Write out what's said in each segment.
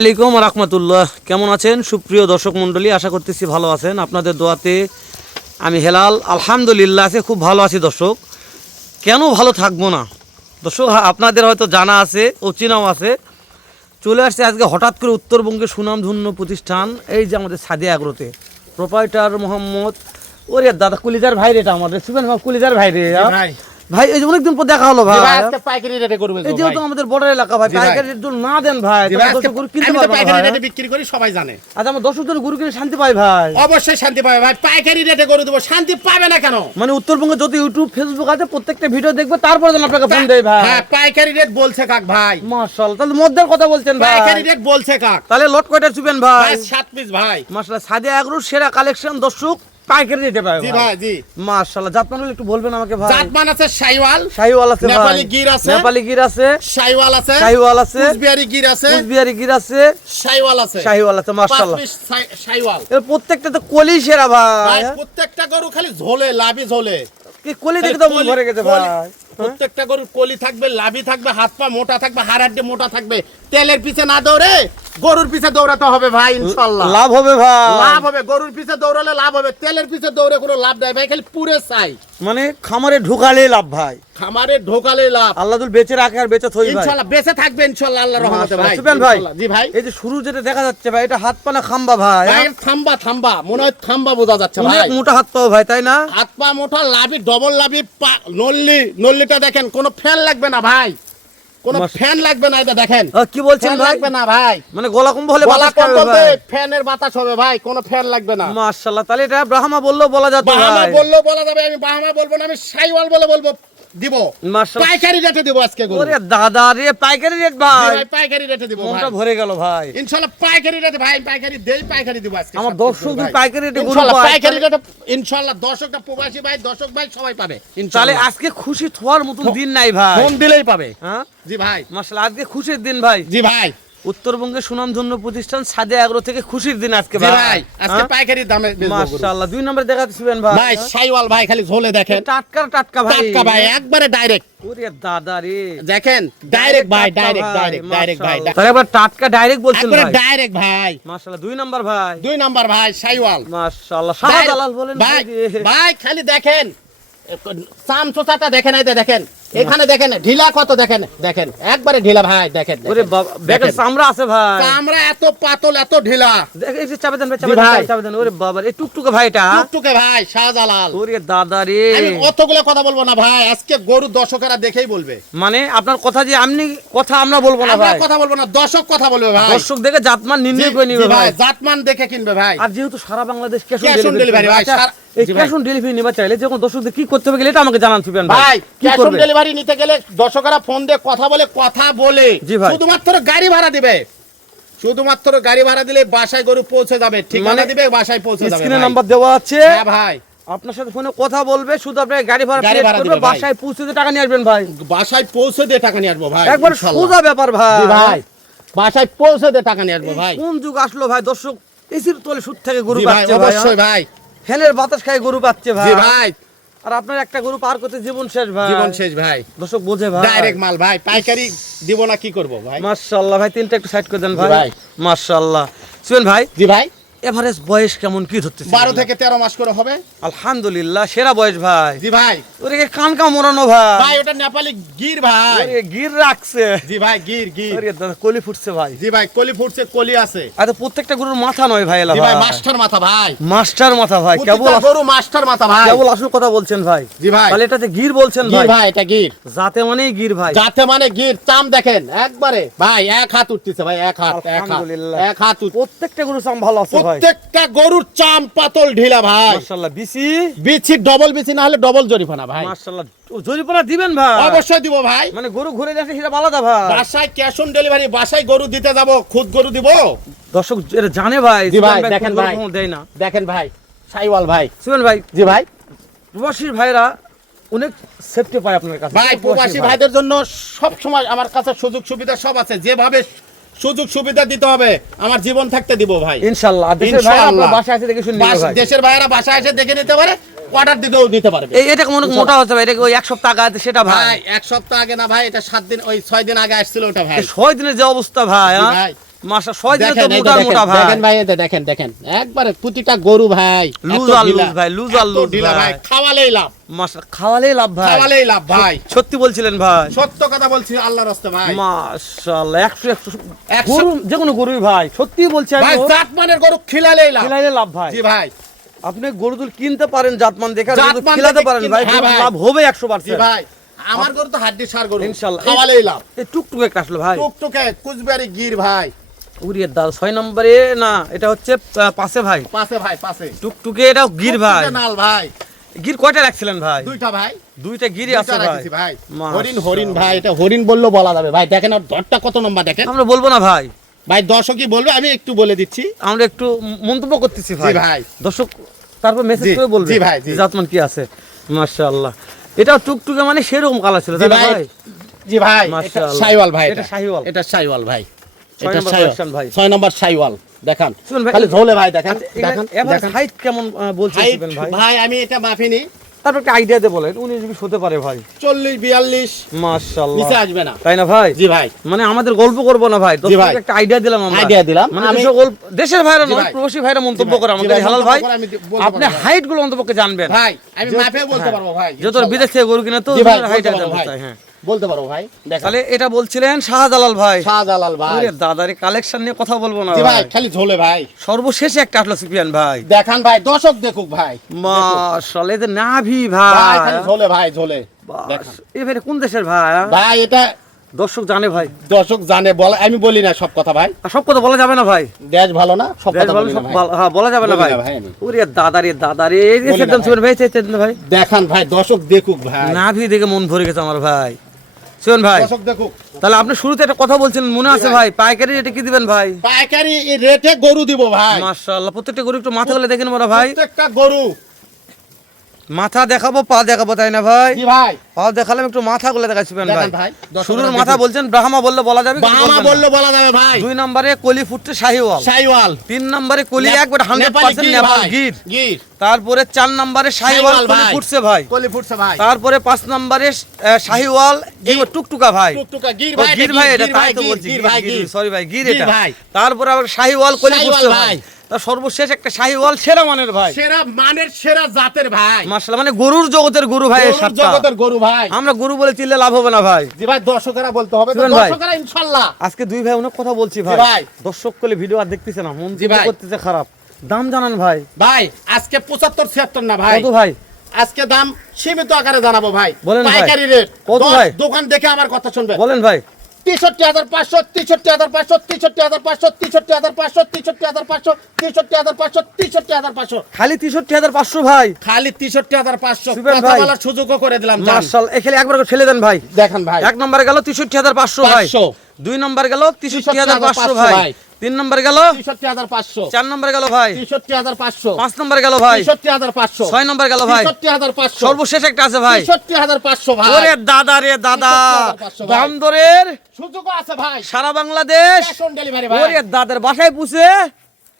আসসালামু আলাইকুম রাহমাতুল্লাহ। কেমন আছেন সুপ্রিয় দর্শক মণ্ডলী? আশা করতেছি ভালো আছেন। আপনাদের দোয়াতে আমি হেলাল আলহামদুলিল্লাহ আছে, খুব ভালো আছি দর্শক। কেন ভালো থাকবো না দর্শক? আপনাদের হয়তো জানা আছে ও চেনাও আছে। চলে আসছে আজকে হঠাৎ করে উত্তরবঙ্গের সুনামধন্য প্রতিষ্ঠান এই যে আমাদের সাদিয়া এগ্রোতে প্রোপাইটার মোহাম্মদ ওরে দাদা কুলিদার ভাই, এটা আমাদের শুভেন কুলিদার ভাই রে ভাই। এই যে অনেকদিন পর দেখা হলো ভাই, আজকে পাইকারি রেটে করবে এই যেহেতু আমাদের বর্ডার এলাকা ভাই, পাইকারি রেট না দেন ভাই, দর্শক গরু কিনতে পারবে না। পাইকারি রেটে বিক্রি করি সবাই জানে। আচ্ছা আমার দর্শক জন গরু কিনে শান্তি পাই ভাই? অবশ্যই শান্তি পাবে ভাই, পাইকারি রেটে গরু দেবো, শান্তি পাবে না কেন? মানে উত্তরবঙ্গে যত ইউটিউব ফেসবুক আছে প্রত্যেকটা ভিডিও দেখবে, তারপরে যেন আপনাকে ফোন দেয় ভাই। হ্যাঁ পাইকারি রেট বলছে কাক ভাই। মাশাআল্লাহ, তাহলে মধ্যের কথা বলছেন ভাই। পাইকারি রেট বলছে কাক, তাহলে লট কয়টা চুবেন ভাই? ভাই 7 পিস ভাই। মাশাআল্লাহ, সাদিয়া এগ্রোর সেরা কালেকশন দর্শক পাইকারি দিতে পারে জি ভাই জি। মাশাআল্লাহ, জাতমান হলে একটু বলবেন আমাকে ভাই? জাতমান আছে শাইওয়াল, শাহিওয়াল আছে ভাই, নেপালি গির আছে, নেপালি গির আছে, শাইওয়াল আছে, শাহিওয়াল আছে, কুচবিহারি গির আছে, কুচবিহারি গির আছে, শাইওয়াল আছে, শাহিওয়াল আছে। মাশাআল্লাহ, 5 পিস শাইওয়াল। এর প্রত্যেকটা তো কলি সেরা ভাই। ভাই প্রত্যেকটা গরু খালি ঝোলে লাভি ঝোলে, কি কলি দেখে তো মন ভরে গেছে ভাই। প্রত্যেকটা গরুর কলি থাকবে, লাভি থাকবে, হাত পা মোটা থাকবে, হাড় হাড্ডি মোটা থাকবে। তেলের পিছে না দৌড়ে গরুর পিছে দৌড়াতে হবে ভাই, ইনশাআল্লাহ লাভ হবে ভাই, লাভ হবে। গরুর পিছে দৌড়ালে লাভ হবে, তেলের পিছে দৌড়ে কোনো লাভ নাই ভাই, খালি পুরে চাই। মানে খামারে ঢুকালে লাভ ভাই, খামারে ঢোকালে লাভ। আল্লাহ দুল বেঁচে রাখে আর বেঁচে থই ভাই, ইনশাআল্লাহ বেঁচে থাকবে ইনশাআল্লাহ আল্লাহর রহমতে ভাই। সুবেন ভাই, জি ভাই। এই যে শুরু যেটা দেখা যাচ্ছে ভাই, এটা হাত পা না খাম্বা ভাই? ভাই থাম্বা থাম্বা মনে হয় থাম্বা বোঝা যাচ্ছে অনেক ভাই। মোটা হাত পাও ভাই, তাই না? হাত পা মোটা, লাভি ডবল লাভি, নল্লিটা দেখেন, কোনো ফ্যান লাগবে না ভাই, কোনো ফ্যান লাগবে না। এটা দেখেন কি বলছেন ভাই? লাগবে না ভাই, মানে গলা কম্বল হলে গলা বাতাস কম খাবে বলতে ভাই। ফ্যানের বাতাস হবে ভাই, কোনো ফ্যান লাগবে না। মাশাআল্লাহ, তাহলে এটা ব্রাহ্মা বললেও বলা যাবে বাহামা ভাই। বললেও বলা যাবে, আমি বাহামা বলবো না, আমি শাইওয়াল বলবো দিব। মাশাআল্লাহ, পাইকারি রেটে দিব আজকে গরু। ওরে দাদা রে, পাইকারি রেট জি ভাই, ভাই পাইকারি রেটে দিব ভাই, মনটা ভরে গেল ভাই। ইনশাআল্লাহ পাইকারি রেটে ভাই, পাইকারি দেই, পাইকারি দিব আজকে। আমার সব দর্শক ভাই। পাইকারি রেটে গরু ইনশাআল্লাহ পায়, পাইকারি রেটে ইনশাআল্লাহ দর্শকটা প্রবাসী ভাই, দর্শক ভাই সবাই পাবে তাহলে ইনশাআল্লাহ। আজকে খুশি থোয়ার মতন দিন নাই ভাই, ফোন দিলেই পাবে। হ্যাঁ জি ভাই মাশাআল্লাহ, আজকে খুশির দিন ভাই। জি ভাই উত্তরবঙ্গের সুনামধন্য প্রতিষ্ঠান সাদিয়া এগ্রো থেকে খুশির দিন আজকে জি ভাই। ভাই আজকে পাইকারি দামে বেচবো গরু। মাশাআল্লাহ, 2 নম্বরে দেখাচ্ছিলেন ভাই। ভাই শাইওয়াল ভাই খালি ঝোলে দেখেন, টাটকা টাটকা ভাই, টাটকা ভাই একবারে ডাইরেক্ট ওরে দাদা রে, দেখেন, ডাইরেক্ট ভাই, ডাইরেক্ট ডাইরেক্ট ভাই, তাহলে একবার টাটকা ডাইরেক্ট বলছেন একবারে ভাই। ডাইরেক্ট ভাই। মাশাআল্লাহ, 2 নাম্বার ভাই, 2 নাম্বার ভাই শাইওয়াল। মাশাআল্লাহ, সাদা দালাল বলেন ভাই ভাই। ভাই খালি দেখেন চাম চোচাটা দেখেন, এই দেখেন এখানে দেখেন ঢিলা কত, দেখেন দেখেন একবারে ঢিলা ভাই, দেখেন ওরে বাবা, ব্যাকের চামড়া আছে ভাই, চামড়া এত পাতল এত ঢিলা। দেখেন এই যে চাপে দেন ভাই, জি ভাই। চাপে দেন। ওরে বাবা, এই টুকটুকে ভাই এটা, টুকটুকে ভাই শাহজালাল। ওরে দাদা রে, আমি অতগুলো কথা বলবো না ভাই, আজকে গরু দর্শকেরা দেখেই বলবে। মানে আপনার কথা যে আপনি কথা আমরা বলবো না আমরা ভাই, কথা বলবো না, দর্শক কথা বলবে ভাই। দর্শক দেখে জাতমান নির্ণয় করে জি নিবে ভাই। ভাই জাতমান দেখে কিনবে ভাই। আর যেহেতু সারা Bangladesh cash Cash on on delivery delivery ভাই, ভাই, এই জি ভাই। ক্যাশ অন ডেলিভারি নিবা চাইলে যখন দর্শকদের কি করতে হবে গেলে এটা আমাকে জানান সুবেন ভাই ভাই, কি ক্যাশ অন করবে? ডেলিভারি নিতে গেলে দর্শকেরা ফোন দিয়ে কথা বলে জি ভাই। শুধুমাত্র গাড়ি ভাড়া দিবে, শুধুমাত্র গাড়ি ভাড়া দিলে বাসায় গরু পৌঁছে যাবে, ঠিকানা মানে দিবে, বাসায় পৌঁছে যাবে স্ক্রিনে ভাই। নাম্বার দেওয়া আছে, হ্যাঁ ভাই আপনার সাথে ফোনে কথা বলবে, শুধু আপনি গাড়ি ভাড়া গাড়ি pay ভাড়া করবে, দিবে ভাই। বাসায় পৌঁছে দিয়ে টাকা নিয়ে আসবেন ভাই। বাসায় পৌঁছে দিয়ে টাকা নিয়ে আসবো ভাই, একবার ইনশাআল্লাহ। সোজা ব্যাপার ভাই। জি ভাই বাসায় পৌঁছে দিয়ে টাকা নিয়ে আসবো ভাই। কোন যুগ আসলো ভাই, দর্শক এসির তলে সুদ থেকে গরু জি ভাই পাচ্ছে ভাই, অবশ্যই ভাই। ফ্যানের বাতাস খায় গরু পাচ্ছে ভাই। জি ভাই আর আপনার একটা গরু পার করতে জীবন শেষ ভাই, জীবন শেষ ভাই, দর্শক বোঝে ভাই। ডাইরেক্ট মাল ভাই, পাইকারি দিব না কি করব ভাই। মাশাআল্লাহ ভাই, তিনটা একটু সাইড করে দেন জি ভাই। ভাই। মাশাআল্লাহ, সুবেন ভাই জি ভাই এভারেজ বয়স কেমন কি ধরতেছে? 12 থেকে 13 মাস করে হবে। আলহামদুলিল্লাহ, সেরা বয়স ভাই। জি ভাই ওরে কানকা মোড়ানো ভাই, ভাই ওটা নেপালি গির ভাই। ওরে গির রাখছে, জি ভাই গির গির। ওরে দাদা কলি ফুটছে ভাই। জি ভাই কলি ফুটছে, কলি আছে। আর তো প্রত্যেকটা গরুর মাথা নয় ভাই, এলা জি ভাই ভাই মাস্টার মাথা ভাই, মাস্টার মাথা ভাই, কেবল প্রতিটা গরু মাস্টার মাথা ভাই। কেবল আসল কথা বলছেন ভাই। জি ভাই তাহলে এটাতে গির বলছেন গির ভাই, ভাই, এটা গির। জাতে মানেই গির ভাই। যাতে মানে গির, চাম দেখেন একবারে ভাই, এক হাত উঠতেছে ভাই, এক হাত, এক হাত, আলহামদুলিল্লাহ। এক হাত প্রত্যেকটা গরুর চাম ভালো আছে ভাই, প্রত্যেকটা গরুর চাম পাতল ঢিলা ভাই। মাশাআল্লাহ। বিসি বিচি ডবল বিচি না হলে ডবল জরিফানা ভাই। মাশাআল্লাহ, জরিপানা দিবেন ভাই? অবশ্যই দিব ভাই। মানে গরু ঘুরে যাচ্ছে সেটা আলাদা ভাই। বাসায় ক্যাশ অন ডেলিভারি, বাসায় গরু দিতে যাব, খুদ গরু দিব। দর্শক এটা জানে ভাই, জি ভাই, সুবেন দেখেন গরু ভাই। কখনো দেয় না। দেখেন ভাই শাইওয়াল ভাই। সুবেন ভাই, জি ভাই প্রবাসীর ভাইরা অনেক সেফটি পায় আপনার কাছে ভাই, প্রবাসী ভাইদের জন্য সব সময় আমার কাছে সুযোগ সুবিধা সব আছে, যেভাবে সুযোগ সুবিধা দিতে হবে আমার জীবন থাকতে দিব ভাই ইনশাআল্লাহ। আর দেশের ভাইরা আপনার বাসায় এসে দেখে শুনে নিবে ভাই। দেশের ভাইরা বাসায় এসে দেখে নিতে পারে, অর্ডার দিতেও নিতে পারবে। এটা অনেক মোটা হচ্ছে ভাই, এটা ওই 1 সপ্তাহ আগে আছে সেটা ভাই। ভাই 1 সপ্তাহ আগে না ভাই, এটা 7 দিন, ওই 6 দিন আগে আসছিল ওটা ভাই। 6 দিনের যে অবস্থা ভাই, জি হ্যাঁ? ভাই মাশা 6 দিনে তো দেখেন, এই যে মোটা দেখেন, মোটা ভাই। দেখেন ভাই, এই যে দেখেন দেখেন একবারে প্রতিটা গরু ভাই লুজ এত আর ঢিলা, লুজ ভাই, লুজ আর এত লুজ ঢিলা ভাই। খাওয়ালেই লাভ, মাশা খাওয়ালেই লাভ ভাই। খাওয়ালেই লাভ ভাই। সত্যি বলছিলেন ভাই। সত্য কথা বলছি আল্লাহর রাস্তে ভাই। মাশাআল্লাহ 100 একশো। গরু যে কোনো গরুই ভাই সত্যি বলছি আমি। ভাই জাতমানের গরু খিলালেই লাভ। খিলাইলে লাভ ভাই। জি ভাই। আপনি গরু দুল কিনতে পারেন জাতমান দেখে, আর যদি জাতমান খিলাতে দেখে পারেন কিন- ভাই, হ্যাঁ ভাই। লাভ হবে জি 100%। ভাই। আমার গরু তো হাড্ডি সার গরু। ইনশাআল্লাহ। খাওয়ালেই লাভ। এই টুকটুকে একটা আসলো ভাই। টুকটুকে কুচবিহারি গির ভাই। উড়িয়ে দাও 6 নম্বরে না, এটা হচ্ছে পাশে ভাই। পাশে ভাই পাশে। টুকটুকে এটা গির ভাই। টুকটুকে নাল ভাই। গির কয়টা রাখছিলেন ভাই? দুইটা ভাই। দুইটা গিরই আছে দুইটা ভাই। রাখছি ভাই। মাশাআল্লাহ। হরিণ হরিণ ভাই, এটা হরিণ বললেও বলা যাবে ভাই। দেখেন আর ধরটা কত নম্বর দেখেন। আমরা বলবো না ভাই, ভাই দর্শকই বলবে, আমি একটু বলে দিচ্ছি। আমরা একটু মন্তব্য করতেছি ভাই। জি ভাই। দর্শক তারপর মেসেজ জি, করে বলবে জি ভাই, জি। জাতমান কি আছে। মাশাআল্লাহ। এটা টুকটুকে মানে সেরকম কালার ছিল জি তাই না ভাই। ভাই? জি ভাই, এটা মাশাআল্লাহ। শাইওয়াল ভাই। এটা শাহিওয়াল। এটা শাইওয়াল ভাই। ছয় এটা নম্বর শাইওয়াল version ভাই। 6 নম্বর শাইওয়াল। দেখান শুনুন ভাই, খালি ঝোলে ভাই, দেখেন আচ্ছা, এগুলা দেখেন এভারেজ দেখেন। হাইট কেমন বলছেন হাইট ভাই? ভাই আমি এটা মাপিনি। তারপর একটা আইডিয়া দিয়ে বলেন 19-20 হতে পারে ভাই। 40 42 মাশাআল্লাহ। নিচে আসবে না। তাই না ভাই? জি ভাই। মানে আমাদের গল্প করব না ভাই, জি ভাই। দর্শকদের একটা আইডিয়া দিলাম আমরা। আইডিয়া দিলাম। মানে আমি- দেশের গল্প, দেশের ভাইরা জি নয়, ভাই। প্রবাসী ভাইরা মন্তব্য জি ভাই, করে জি আমাদের ভাই, হালাল মন্তব্য ভাই। করে আমি বলতে আপনি পারবো ভাই। হাইট গুলো অন্তপক্ষে জানবেন ভাই আমি মাপে বলতে হ্যাঁ। পারবো ভাই। যত ইনশাআল্লাহ। বিদেশ থেকে গরু কিনে তো জি ভাই, হাইট বলতে পারবো ভাই। জানতে চাই। হ্যাঁ, বলতে পারবো ভাই। দেখেন তাহলে এটা বলছিলেন শাহজালাল ভাই। শাহজালাল ভাই। ওরে দাদারে কালেকশন নিয়ে কথা বলবো না জি ভাই, ভাই। খালি ঝোলে ভাই। সর্বশেষে একটা আসলো সুফিয়ান ভাই। দেখান ভাই, দর্শক দেখুক ভাই। মাশাআল্লাহ, এদের নাভি ভাই ভাই। খালি ঝোলে ভাই, ঝোলে। বাস, দেখান। এই ভাই কোন দেশের ভাই? ভাই এটা দর্শক জানে ভাই। দর্শক জানে, বলা আমি বলি না সব কথা ভাই। আর সব কথা বলা যাবে না ভাই। দেশ ভালো না, সব দেশ কথা ভালো, বলি সব না ভাই। ভালো, হ্যাঁ বলা যাবে না বলি ভাই। না ভাই আমি। ওরে দাদারে এই যে বলি না সেদিন ভাই। সুমন ভাই, সেদিন ভাই দেখান ভাই, দর্শক দেখুক ভাই। নাভি দেখে মন ভরে গেছে আমার ভাই। সুমন ভাই, দর্শক দেখুক। তাহলে আপনি শুরুতে একটা কথা বলছিলেন মনে আছে ভাই। ভাই, পাইকারি রেটে কি দিবেন ভাই? পাইকারি রেটে গরু দিব ভাই। মাশাআল্লাহ, প্রত্যেকটা গরু একটু মাথা গুলো দেখেন মোরা ভাই। প্রত্যেকটা গরু। মাথা দেখাবো, পা দেখাবো, তাই না ভাই? জি ভাই। পা দেখালাম, একটু মাথা গুলো দেখাচ্ছিবেন ভাই। দেখান ভাই। দর্শকরা শুরুর দেখুক। মাথা বলছেন ব্রাহ্মা বললে বলা যাবে, কিন্তু বাহামা বলবেন না। বললে বলা যাবে ভাই। 2 নম্বরে কলি ফুটছে শাহিওয়াল। শাইওয়াল। 3 নম্বরে কলি একবার নেপালি 100% গির নেপাল ভাই। গির। গির। তারপরে 4 নম্বরে শাহিওয়াল শাহিওয়াল কলি ভাই। ফুটছে ভাই। কলি ফুটছে ভাই। তারপরে 5 নম্বরে শাহিওয়াল টুকটুকা ভাই। টুকটুকা গির ও, ভাই। গির ভাই, এটা গির তাই ভাই, তো গির, বলছি, গির ভাই, গির। সরি ভাই, গির গির এটা। ভাই। তারপরে আবার শাহিওয়াল কলি শাহিওয়াল ফুটছে ভাই। ভাই। তার সর্বশেষ একটা শাহিওয়াল সেরা মানের ভাই। সেরা মানের সেরা জাতের ভাই। মাশাআল্লাহ, মানে গরুর জগতের গরু ভাই এই গরুর সাতটা। জগতের গরু ভাই। আমরা গরু বলে চিল্লে লাভ হবে না ভাই। জি ভাই, দর্শকেরা বলতে হবে তো, শুনুন ভাই। দর্শকেরা ইনশাআল্লাহ। আজকে দুই ভাই অনেক কথা বলছি ভাই। ভাই। দর্শক কলে ভিডিও আর দেখতেছে না, মন জি ভাই। করতেছে খারাপ। দাম জানান ভাই। ভাই আজকে 75 76 না ভাই। কত ভাই? আজকে দাম সীমিত আকারে জানাবো ভাই। বলেন ভাই। পাইকারি রেট কত ভাই? দোকান দেখে আমার কথা শুনবেন। বলেন ভাই। 63500 63500 63500 63500 63500 63500 63500 খালি 63,500 ভাই। খালি 63500 সুবেন কথা ভাই। বলার সুযোগও করে দিলাম জান। মাশাআল্লাহ, এখানে একবার করে ঠেলে দেন ভাই। দেখেন ভাই। 1 নম্বরে গেল 63,500 ভাই। 500 2 নম্বর গেল 63,500 ভাই। ভাই। 3 নম্বর গেল 63500 4 নম্বর গেল ভাই। 63500 5 নম্বর গেল ভাই। 63500 6 নম্বর গেল ভাই। 63500 সর্বশেষ একটা আছে ভাই। 63500 ভাই। ওরে দাদা রে দাদা, 63,500 ভাই। দাম দরের সুযোগও আছে ভাই। সারা বাংলাদেশ। ক্যাশ অন ডেলিভারি ভাই। ওরে দাদার বাসায় পুষে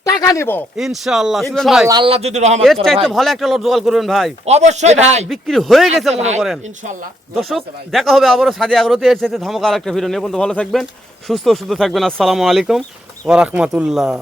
টাকা নিব ইনশাআল্লাহ। সুবেন ভাই, ইনশাআল্লাহ, আল্লাহ যদি রহমত এর করে চাইতে ভাই। ভালো একটা লট জোগাড় করবেন ভাই। অবশ্যই এটা ভাই। বিক্রি হয়ে গেছে আছে মনে ভাই, করেন। ইনশাআল্লাহ। দর্শক আছে ভাই। দেখা হবে আবারও সাদি আগ্রতে, এর সাথে ধামাকা আর একটা ভিডিও নিয়ে। পর্যন্ত ভালো থাকবেন, সুস্থ থাকবেন। আসসালামু আলাইকুম ওয়া রাহমাতুল্লাহ।